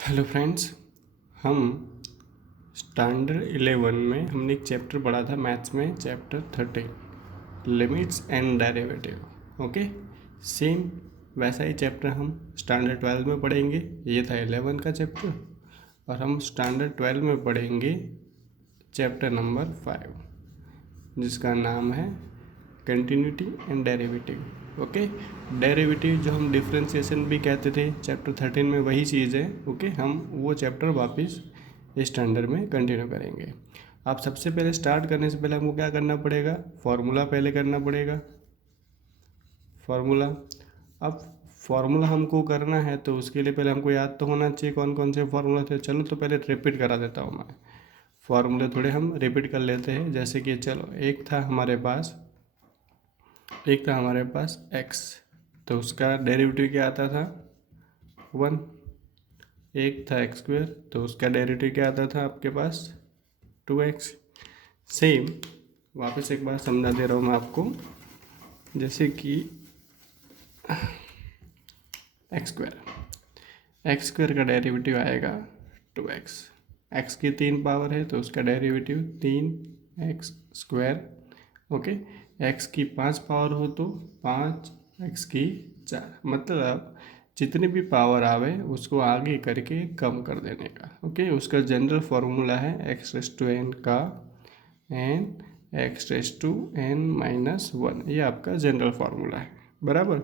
Hello friends, हम standard 11 में हमने एक चैप्टर पढ़ा था मैथ्स में, chapter 13 limits and derivative. Okay, same वैसा ही चैप्टर हम स्टैंडर्ड 12 में पढ़ेंगे। ये था 11 का चैप्टर और हम स्टैंडर्ड 12 में पढ़ेंगे चैप्टर नंबर 5 जिसका नाम है continuity and derivative. Okay, derivative जो हम डिफ्रेंशिएशन भी कहते थे चैप्टर 13 में, वही चीज़ है। ओके, हम वो चैप्टर वापस स्टैंडर्ड में कंटिन्यू करेंगे। आप सबसे पहले स्टार्ट करने से पहले हमको क्या करना पड़ेगा? फॉर्मूला पहले करना पड़ेगा। फार्मूला, अब फार्मूला हमको करना है तो उसके लिए पहले हमको याद तो होना चाहिए कौन कौन से फार्मूला थे। चलो तो पहले रिपीट करा देता हूँ मैं। फार्मूले थोड़े हम रिपीट कर लेते हैं। जैसे कि चलो, एक था हमारे पास x, तो उसका डेरिवेटिव क्या आता था? 1। एक था x², तो उसका डेरिवेटिव क्या आता था आपके पास? 2x। सेम वापस एक बार समझा दे रहा हूँ मैं आपको। जैसे कि x² का डेरिवेटिव आएगा 2x। x की 3 पावर है तो उसका डेरिवेटिव 3x²। ओके, x की 5 पावर हो तो 5x की 4। मतलब जितनी भी पावर आवे उसको आगे करके कम कर देने का। ओके, उसका जनरल फार्मूला है x⁻n का n x⁻n-1। ये आपका जनरल फार्मूला है, बराबर।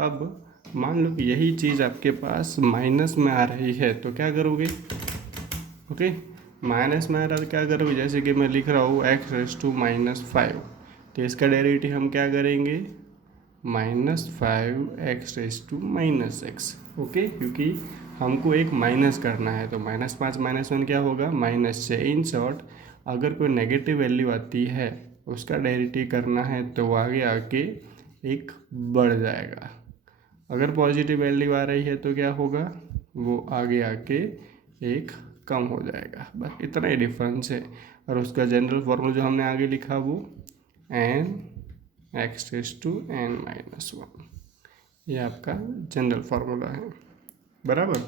अब मान लो कि यही चीज़ आपके पास माइनस में आ रही है तो क्या करोगे? ओके, माइनस में आ रहा है तो क्या करोगे? जैसे कि मैं लिख रहा हूँ x⁻5, तो इसका डेरिवेटिव हम क्या करेंगे? -5x⁻x। ओके, क्योंकि हमको एक माइनस करना है तो -5 -1 क्या होगा? -6। इन शॉर्ट, अगर कोई नेगेटिव वैल्यू आती है उसका डेरिवेटिव करना है तो वो आगे आके एक बढ़ जाएगा। अगर पॉजिटिव वैल्यू आ रही है तो क्या होगा? वो आगे आके एक कम हो जाएगा। बस इतना ही डिफरेंस है। और उसका जनरल फॉर्मूला जो हमने आगे लिखा वो n x⁻n-1, ये आपका जनरल फार्मूला है, बराबर।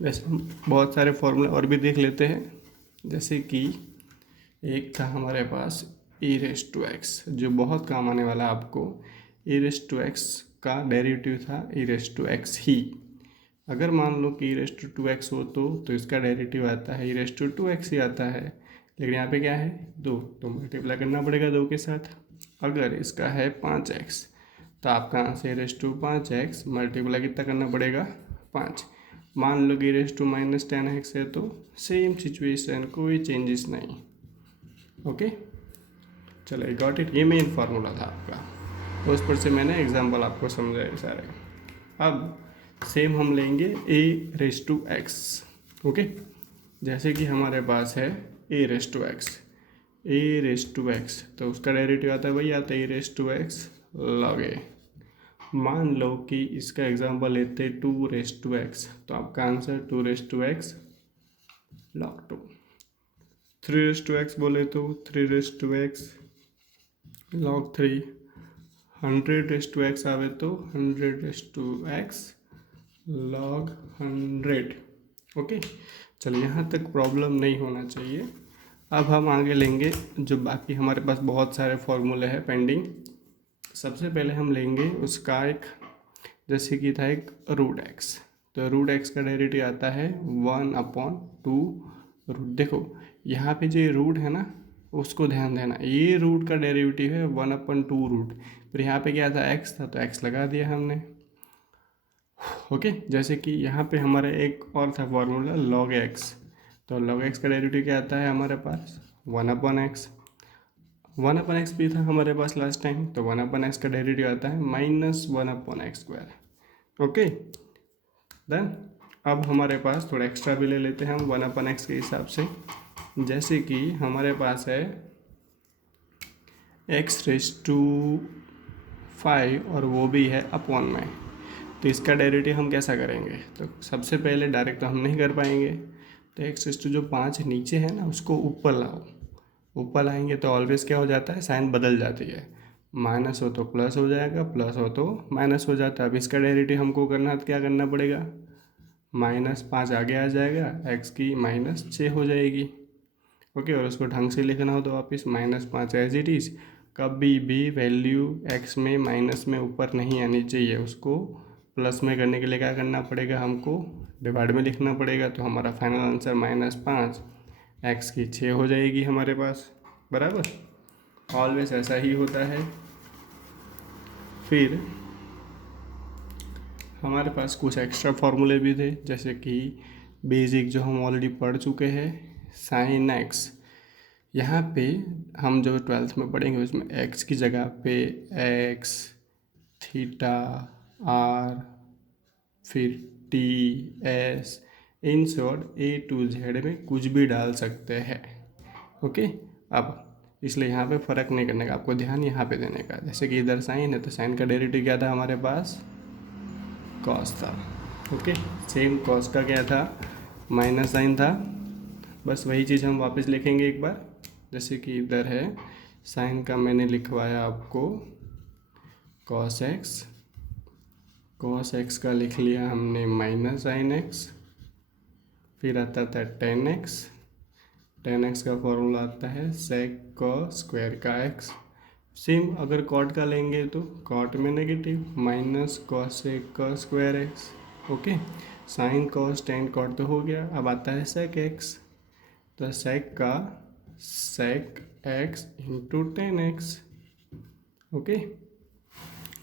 वैसे हम बहुत सारे फार्मूले और भी देख लेते हैं। जैसे कि एक था हमारे पास e⁻x, जो बहुत काम आने वाला है आपको। e⁻x का डेरिवेटिव था e⁻x ही। अगर मान लो कि e⁻2x हो तो इसका डेरिवेटिव आता है e⁻2x ही आता है। लेकिन यहाँ पे क्या है? 2, तो मल्टीप्लाई करना पड़ेगा 2 के साथ। अगर इसका है 5x तो आपका आंसर e⁻5x मल्टीप्लाई कितना करना पड़ेगा? 5। मान लो कि e⁻−10x है तो सेम सिचुएशन, कोई चेंजेस नहीं। ओके, चलो गॉट इट। ये मेन फार्मूला था आपका, उस पर से मैंने एग्जांपल आपको समझाए सारे। अब सेम हम लेंगे e⁻x। ओके, जैसे कि हमारे पास है e⁻x, तो उसका डेरिवेटिव आता है, वही आता है e⁻x log a। मान लो कि इसका एग्जांपल लेते 2⁻x, तो आपका आंसर 2⁻x log 2। 3⁻x बोले तो 3⁻x log 3। 100⁻x आवे तो 100⁻x log 100। ओके, चलिए यहाँ तक प्रॉब्लम नहीं होना चाहिए। अब हम आगे लेंगे जो बाकी हमारे पास बहुत सारे फॉर्मूले हैं पेंडिंग। सबसे पहले हम लेंगे उसका एक, जैसे कि था एक √x, तो √x का डेरिवेटिव आता है 1/2 रूट। देखो यहाँ पे जो ये रूट है ना, उसको ध्यान देना, ये रूट का डेरिवेटिव है 1/2 रूट। फिर यहाँ पे क्या था? x था तो x लगा दिया हमने। ओके, जैसे कि यहाँ पे हमारा एक और था फॉर्मूला log x, तो log x का डेरिवेटिव क्या आता है हमारे पास? 1/x। 1/x भी था हमारे पास लास्ट टाइम, तो 1/x का डेरिवेटिव आता है -1/x²। ओके, देन अब हमारे पास थोड़ा एक्स्ट्रा भी ले लेते हैं हम 1/x के हिसाब से। जैसे कि हमारे पास है x⁻5 और वो भी है अपॉन में, तो इसका डेरिवेटिव हम कैसा करेंगे? तो सबसे पहले डायरेक्ट तो हम नहीं कर पाएंगे, तो x⁻5 नीचे है ना, उसको ऊपर लाओ। ऊपर लाएंगे तो ऑलवेज क्या हो जाता है? साइन बदल जाती है। माइनस हो तो प्लस हो जाएगा, प्लस हो तो माइनस हो जाता है। अब इसका डेरिवेटिव हमको करना है तो क्या करना पड़ेगा? -5 आगे आ जाएगा, x की -6 हो जाएगी। ओके, और उसको ढंग से लिखना हो तो वापस -5 एज इट इज़। कभी भी वैल्यू x में माइनस में ऊपर नहीं आनी चाहिए, उसको प्लस में करने के लिए क्या करना पड़ेगा, हमको डिवाइड में लिखना पड़ेगा। तो हमारा फाइनल आंसर -5 x की 6 हो जाएगी हमारे पास। बराबर, ऑलवेज ऐसा ही होता है। फिर हमारे पास कुछ एक्स्ट्रा फार्मूले भी थे, जैसे कि बेसिक जो हम ऑलरेडी पढ़ चुके हैं, साइन x। यहाँ पे हम जो 12th में पढ़ेंगे उसमें x की जगह पे x, थीटा, r, फिर t, s, in short a to z में कुछ भी डाल सकते हैं। ओके, अब इसलिए यहाँ पे फ़र्क नहीं करने का, आपको ध्यान यहाँ पे देने का। जैसे कि इधर साइन है तो साइन का डेरिवेटिव क्या था हमारे पास, कॉस था। ओके, सेम कॉस का क्या था, माइनस साइन था। बस वही चीज़ हम वापस लिखेंगे एक बार। जैसे कि इधर है साइन का, मैंने लिखवाया आपको कॉस एक्स, कॉस एक्स का लिख लिया हमने माइनस साइन एक्स। फिर आता था टेन एक्स, टेन एक्स का फॉर्मूला आता है सेक कॉस स्क्वायर का एक्स। सेम अगर कॉट का लेंगे तो कॉट में नेगेटिव माइनस कॉस सेक का square x. Okay, sine cos tan cot तो हो गया। अब आता है सेक एक्स, तो सेक का sec x into tan x. Okay,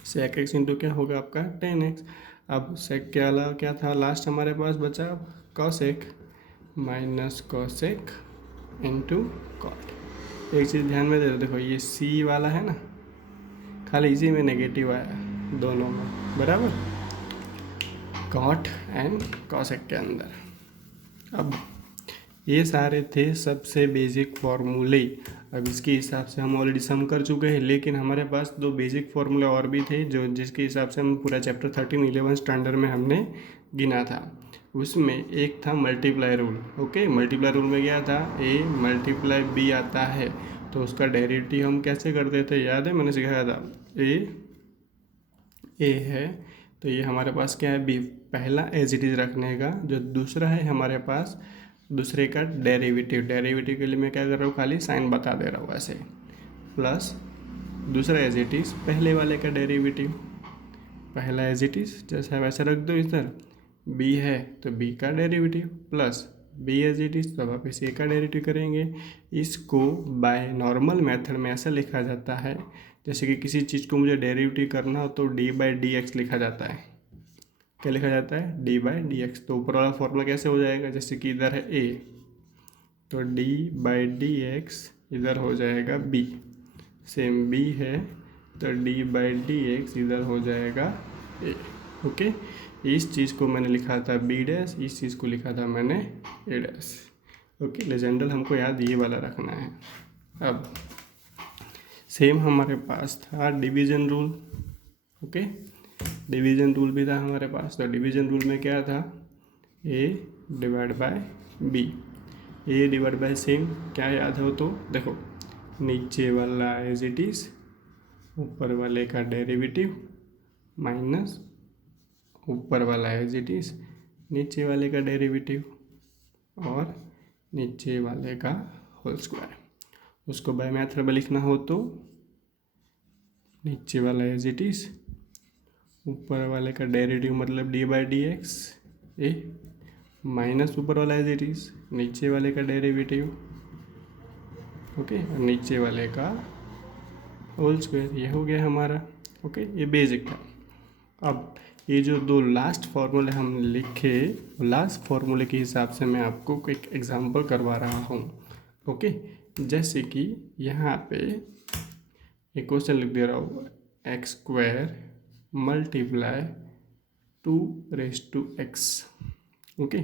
sec x into क्या होगा आपका, टेन एक्स। अब सेक के अलावा क्या था लास्ट हमारे पास बचा, cosec, minus cosec into cot. एक चीज़ ध्यान में दे दो, देखो ये सी वाला है ना, खाली इसी में नेगेटिव आया दोनों में, बराबर, कॉट एंड कॉसेक के अंदर। अब ये सारे थे सबसे बेसिक फार्मूले। अब इसके हिसाब से हम ऑलरेडी सम कर चुके हैं, लेकिन हमारे पास दो बेसिक फार्मूले और भी थे जो जिसके हिसाब से हम पूरा चैप्टर 13 11 स्टैंडर्ड में हमने गिना था। उसमें एक था multiply rule. Okay, multiply rule में क्या था, a मल्टीप्लाई b आता है तो उसका डेरिवेटिव हम कैसे करते थे, याद है मैंने सिखाया था। a है तो ये हमारे पास क्या है, b, पहला एज इट इज़ रखने का। जो दूसरा है हमारे पास दूसरे का डेरिवेटिव, डेरिवेटिव के लिए मैं क्या कर रहा हूँ, खाली साइन बता दे रहा हूँ ऐसे, प्लस दूसरा एज इट इज़ पहले वाले का डेरिवेटिव। पहला एज इट इज़ जैसा वैसे रख दो, इधर b है तो b का derivative, plus b as it is तो वापस a का डेरिवेटिव करेंगे। इसको बाय नॉर्मल मेथड में ऐसा लिखा जाता है, जैसे कि किसी चीज़ को मुझे डेरिवेटिव करना हो तो d/dx लिखा जाता है। क्या लिखा जाता है, d/dx। तो ऊपर वाला फॉर्मूला कैसे हो जाएगा, जैसे कि इधर है a तो d/dx इधर हो जाएगा b, सेम b है तो d/dx इधर हो जाएगा a। ओके, इस चीज़ को मैंने लिखा था b डैश, इस चीज़ को लिखा था मैंने a डैश। ओके, लेजेंडल हमको याद ये वाला रखना है। अब सेम हमारे पास था division rule. Okay, division rule भी था हमारे पास। तो डिवीज़न रूल में क्या था, a divide by b, a divide by same क्या याद हो तो देखो, नीचे वाला एज इट इज़, ऊपर वाले का डेरिवेटिव, माइनस ऊपर वाला एज इट इज़, नीचे वाले का डेरिवेटिव, और नीचे वाले का होल स्क्वायर। उसको बाय मैथड में लिखना हो तो नीचे वाला एज इट इज़, ऊपर वाले का डेरिवेटिव मतलब d/dx a, माइनस ऊपर वाला एज इट इज़, नीचे वाले का डेरिवेटिव। ओके, और नीचे वाले का होल स्क्वायर। ये हो गया हमारा। ओके, ये बेसिक था। अब ये जो दो लास्ट फार्मूले हम लिखे, लास्ट फार्मूले के हिसाब से मैं आपको एक एग्जांपल करवा रहा हूँ। ओके, जैसे कि यहाँ पे एक क्वेश्चन लिख दे रहा हूँ, x square multiply 2x। Okay,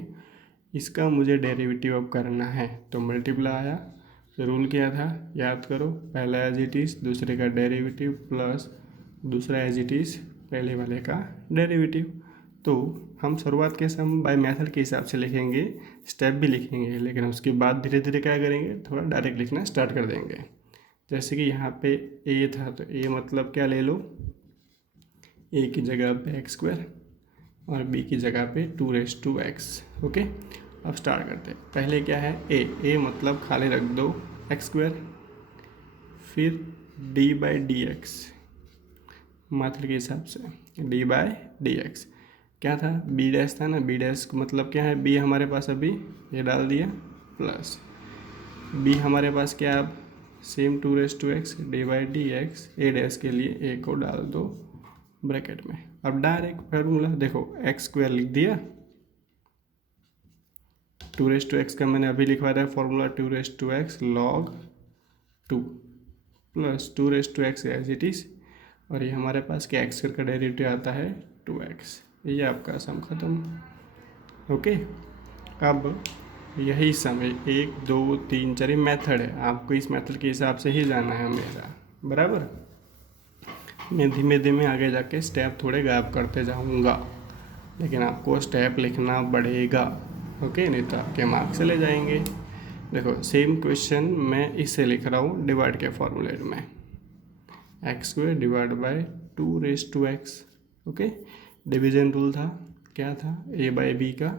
इसका मुझे डेरिवेटिव अब करना है। तो मल्टीप्लाई आया, तो रूल क्या था याद करो, पहला एज इट इज़, दूसरे का डेरिवेटिव, प्लस दूसरा एज इट इज़, पहले वाले का डेरिवेटिव। तो हम शुरुआत के हम बाय मेथड के हिसाब से लिखेंगे, स्टेप भी लिखेंगे, लेकिन उसके बाद धीरे धीरे क्या करेंगे, थोड़ा डायरेक्ट लिखना स्टार्ट कर देंगे। जैसे कि यहाँ पे a था तो a मतलब क्या ले लो, a की जगह पे एक्स स्क्वायर, और b की जगह पे 2x। ओके, अब स्टार्ट करते हैं। पहले क्या है, a मतलब खाली रख दो x², फिर d/dx मात्रा के हिसाब से d/dx। क्या था, b डैश था ना, b डैश मतलब क्या है, b हमारे पास अभी ये डाल दिया प्लस b हमारे पास क्या, अब same 2x d/dx, a dash के लिए a को डाल दो ब्रैकेट में। अब डायरेक्ट फार्मूला देखो, x² लिख दिया, 2x का मैंने अभी लिखवा दिया formula 2x log 2 plus 2x as it is, और ये हमारे पास क्या x² का डेरिवेटिव आता है 2x। ये आपका सम खत्म। ओके, अब यही सम है 1 2 3 4 मेथड है, आपको इस मेथड के हिसाब से ही जाना है हमेशा, बराबर। मैं धीमे धीमे आगे जाके स्टेप थोड़े गायब करते जाऊंगा, लेकिन आपको स्टेप लिखना पड़ेगा। ओके, नहीं तो आपके मार्क्स चले जाएंगे। देखो सेम क्वेश्चन मैं इससे लिख रहा हूँ डिवाइड के फॉर्मूलेट में, x² divide by 2x। Okay, division rule था, क्या था, a/b का,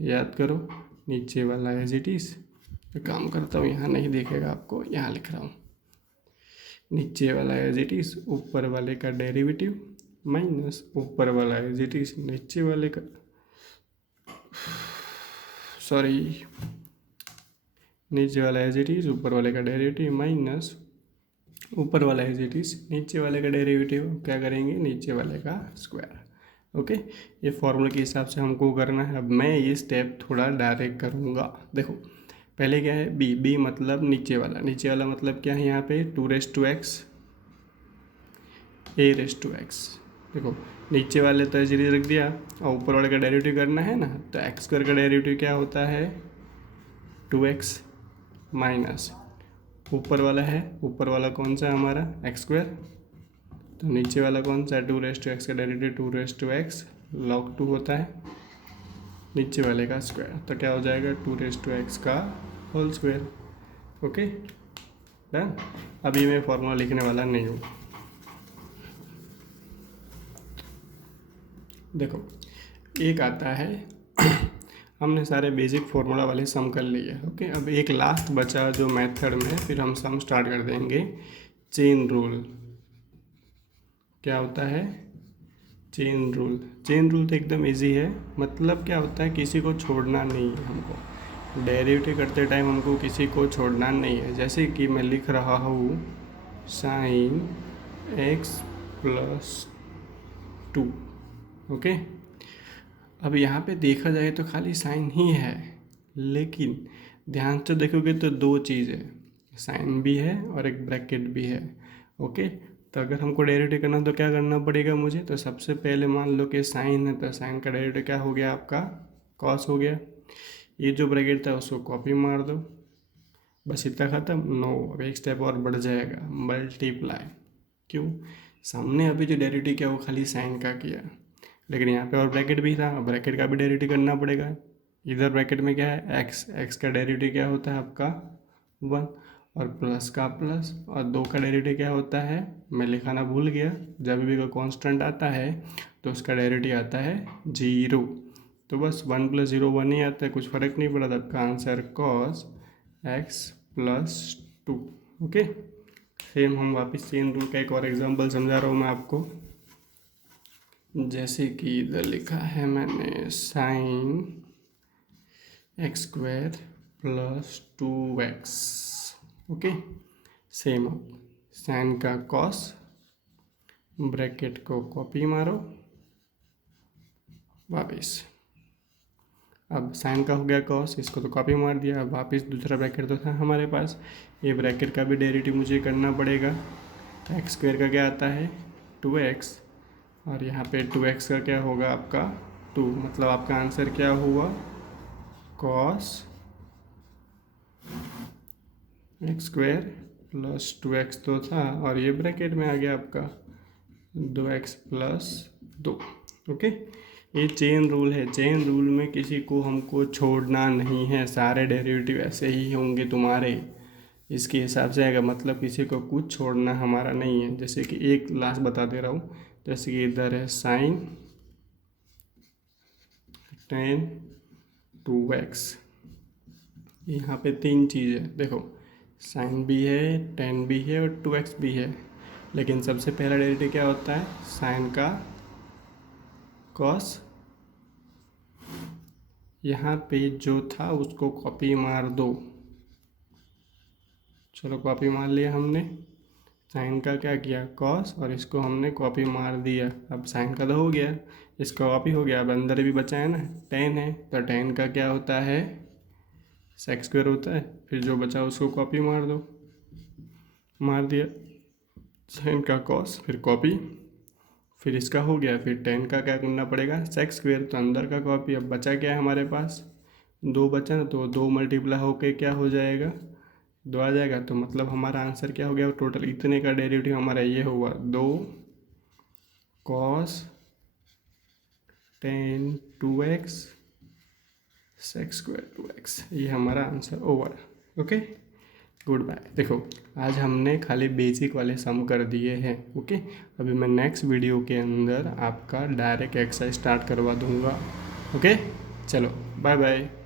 याद करो, नीचे वाला एज इट इज़। काम करता हूँ, यहाँ नहीं दिखेगा आपको, यहाँ लिख रहा हूँ, नीचे वाला एज इट इज़, ऊपर वाले का डेरिवेटिव माइनस ऊपर वाला एज इट इज़, नीचे वाले का, सॉरी, नीचे वाला एज इट इज़, ऊपर वाले का डेरिवेटिव माइनस ऊपर वाला एज इट इज़, नीचे वाले का डेरिवेटिव, क्या करेंगे, नीचे वाले का स्क्वायर। ओके, ये फॉर्मूला के हिसाब से हमको करना है। अब मैं ये स्टेप थोड़ा डायरेक्ट करूँगा। देखो पहले क्या है, b मतलब नीचे वाला मतलब क्या है, यहाँ पे 2x a/x। देखो नीचे वाले तो एज इट इज़ रख दिया, और ऊपर वाले का डेरिवेटिव करना है ना, तो x² का डेरिवेटिव क्या होता है 2x माइनस ऊपर वाला है, ऊपर वाला कौन सा है हमारा x², तो नीचे वाला कौन सा है 2x का डेरिवेटिव 2x log 2 होता है, नीचे वाले का स्क्वायर, तो क्या हो जाएगा 2x का होल स्क्वायर। Okay done. अभी मैं फॉर्मूला लिखने वाला नहीं हूँ। देखो एक आता है हमने सारे बेसिक फार्मूला वाले सम कर लिए। ओके, अब एक लास्ट बचा जो मेथड में, फिर हम सम स्टार्ट कर देंगे। चेन रूल क्या होता है, चेन रूल तो एकदम इजी है। मतलब क्या होता है, किसी को छोड़ना नहीं है हमको, डेरिवेटिव करते टाइम हमको किसी को छोड़ना नहीं है। जैसे कि मैं लिख रहा हूँ sin x + 2। ओके, अब यहाँ पे देखा जाए तो खाली साइन ही है, लेकिन ध्यान से देखोगे तो दो चीज़ है, साइन भी है और एक ब्रैकेट भी है। ओके, तो अगर हमको डेरिवेटिव करना तो क्या करना पड़ेगा मुझे, तो सबसे पहले मान लो कि साइन है, तो साइन का डेरिवेटिव क्या हो गया आपका, कॉस हो गया। ये जो ब्रैकेट था उसको कॉपी मार दो, बस इतना ख़त्म। नो, अब एक स्टेप और बढ़ जाएगा, मल्टीप्लाई। क्यों, सामने अभी जो डेरिवेटिव किया वो खाली साइन का किया, लेकिन यहाँ पे और ब्रैकेट भी था, ब्रैकेट का भी डेरिवेटिव करना पड़ेगा। इधर ब्रैकेट में क्या है, एक्स का डेरिवेटिव क्या होता है आपका 1, और प्लस का प्लस, और 2 का डेरिवेटिव क्या होता है, मैं लिखाना भूल गया, जब भी कोई कांस्टेंट आता है तो उसका डेरिवेटिव आता है 0। तो बस 1 + 0 1 ही आता है, कुछ फ़र्क नहीं पड़ा। आपका answer cos x + 2। Okay, same हम वापस चेन रूल का एक और एग्जांपल समझा रहा हूँ मैं आपको। जैसे कि इधर लिखा है मैंने sin x² + 2x। Okay, same sine का कॉस, ब्रैकेट को कॉपी मारो वापस। अब साइन का हो गया कॉस, इसको तो कॉपी मार दिया, अब वापस दूसरा ब्रैकेट तो था हमारे पास, ये ब्रैकेट का भी डेरिवेटिव मुझे करना पड़ेगा। x² का क्या आता है 2x, और यहाँ पे 2x का क्या होगा आपका 2, मतलब आपका आंसर क्या हुआ cos x² + 2x तो था, और ये ब्रैकेट में आ गया आपका 2x + 2। ओके, ये चेन रूल है। चेन रूल में किसी को हमको छोड़ना नहीं है, सारे डेरिवेटिव ऐसे ही होंगे तुम्हारे, इसके हिसाब से आएगा, मतलब किसी को कुछ छोड़ना हमारा नहीं है। जैसे कि एक लास्ट बता दे रहा हूँ, जैसे कि इधर है साइन tan 2x। यहाँ पे तीन चीज़ है, देखो साइन भी है, tan भी है और 2x भी है। लेकिन सबसे पहला डेरिवेटिव क्या होता है, साइन का कॉस। यहाँ पे जो था उसको कॉपी मार दो, चलो कॉपी मार लिया हमने। साइन का क्या किया, कॉस, और इसको हमने कॉपी मार दिया। अब साइन का तो हो गया, इसका कॉपी हो गया। अब अंदर भी बचा है ना, tan है, तो tan का क्या होता है, सेक स्क्वायर होता है। फिर जो बचा उसको कॉपी मार दो, मार दिया। साइन का कॉस, फिर कॉपी, फिर इसका हो गया। फिर tan का क्या करना पड़ेगा, सेक स्क्वायर, तो अंदर का कॉपी। अब बचा क्या है हमारे पास, 2 बचा ना, तो 2 मल्टीप्लाई होके क्या हो जाएगा, 2 आ जाएगा। तो मतलब हमारा आंसर क्या हो गया, टोटल इतने का डेरिवेटिव हमारा ये हुआ 2 cos tan 2x sec square 2x। ये हमारा answer over. Okay, good bye. देखो आज हमने खाली बेसिक वाले सम कर दिए हैं। ओके, अभी मैं नेक्स्ट वीडियो के अंदर आपका डायरेक्ट एक्सरसाइज स्टार्ट करवा दूंगा। ओके, चलो बाय बाय।